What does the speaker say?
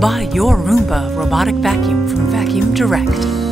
Buy your Roomba robotic vacuum from Vacuum Direct.